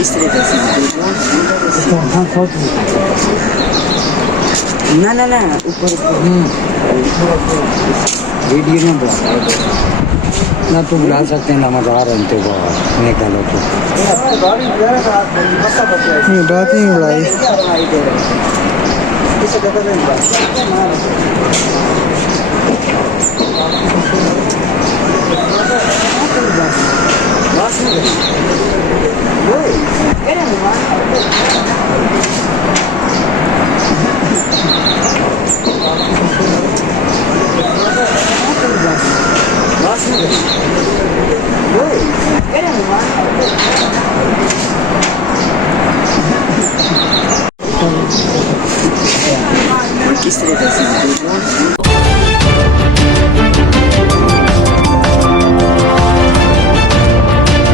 इस तरीके से ना ना ना ऊपर वीडियो में बुला ना तुम बुला सकते हैं ना मजा आ रहे थे वो निकालो तो रात ही बुलाई बस